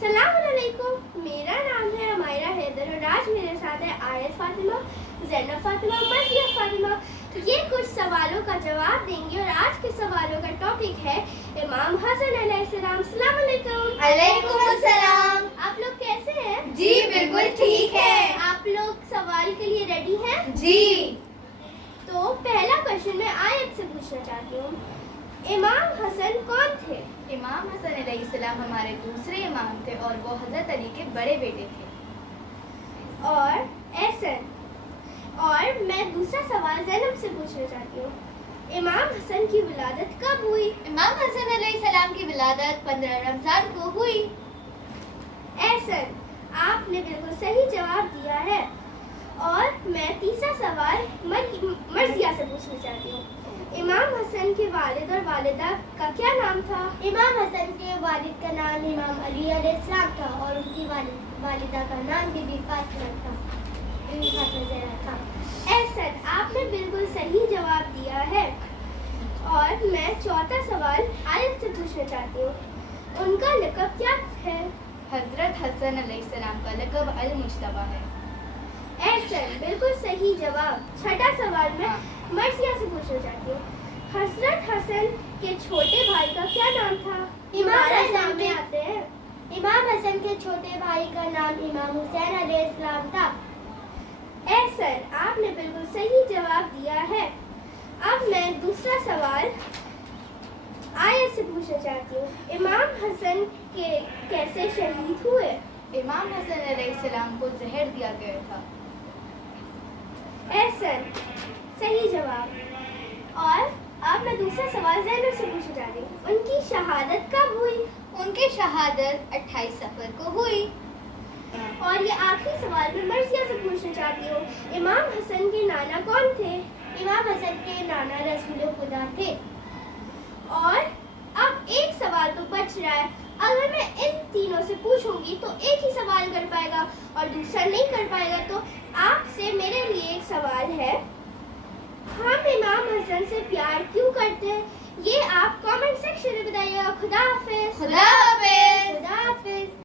सलाम अलैकुम, मेरा नाम है अमायरा हैदर और आज मेरे साथ है आयत फातिमा, ज़ैनब फातिमा, मर्जिया फातिमा। ये कुछ सवालों का जवाब देंगे और आज के सवालों का टॉपिक है इमाम हसन अलैहिस्सलाम। सलाम अलैकुम। अलैकुम अस्सलाम। आप लोग कैसे हैं? जी बिल्कुल ठीक है। आप लोग सवाल के लिए रेडी हैं? जी। तो पहला क्वेश्चन मैं आयत से पूछना चाहती हूँ, इमाम हसन कौन थे? इमाम हसन अलैहिस्सलाम हमारे दूसरे इमाम थे और वो हज़रत अली के बड़े बेटे थे। और मैं दूसरा सवाल ज़ैनब से पूछना चाहती हूँ, इमाम हसन की विलादत कब हुई? इमाम हसन अलैहिस्सलाम की विलादत 15 रमज़ान को हुई। एहसन, आपने बिल्कुल सही जवाब दिया है। और मैं तीसरा सवाल मर्जिया से पूछना चाहती हूँ, इमाम हसन के वालिद और वालिदा का क्या नाम था? इमाम हसन के वालिद का नाम इमाम अली अलैहिस्सलाम था और उनकी वालिदा का नाम बीबी फातिमा था। एहसन, आपने बिल्कुल सही जवाब दिया है। और मैं चौथा सवाल आयत से पूछना चाहती हूँ, उनका लक़ब क्या है? हज़रत हसन अलैहिस्सलाम का लक़ब अल-मुज्तबा है। एहसन, बिल्कुल सही जवाब। छठा सवाल मैं मर्जिया से पूछना चाहती हूँ, हज़रत हसन के छोटे भाई का क्या नाम था? इमाम हसन के छोटे भाई का नाम इमाम हुसैन अलैहिस्सलाम था। एहसन, आपने बिल्कुल सही जवाब दिया है। अब मैं दूसरा सवाल आयत से पूछना चाहती हूँ, इमाम हसन के कैसे शहीद हुए? इमाम हसन अलैहिस्सलाम को जहर दिया गया था। एहसन, सही जवाब। और अब मैं दूसरा सवाल ज़ैनब से पूछना चाहती हूँ, उनकी शहादत कब हुई? उनकी शहादत 28 सफ़र को हुई। और ये आखिरी सवाल मैं मर्जिया से पूछना चाहती हूँ, इमाम हसन के नाना कौन थे? इमाम हसन के नाना रसूल खुदा थे। और अब एक सवाल तो बच रहा है, अगर मैं इन तीनों से पूछूंगी तो एक ही सवाल कर पाएगा और दूसरा नहीं कर पाएगा। तो आपसे मेरे लिए एक सवाल है, हम इमाम हसन से प्यार क्यों करते हैं? ये आप कमेंट सेक्शन में बताइएगा। खुदा हाफिज़। खुदा हाफिज़।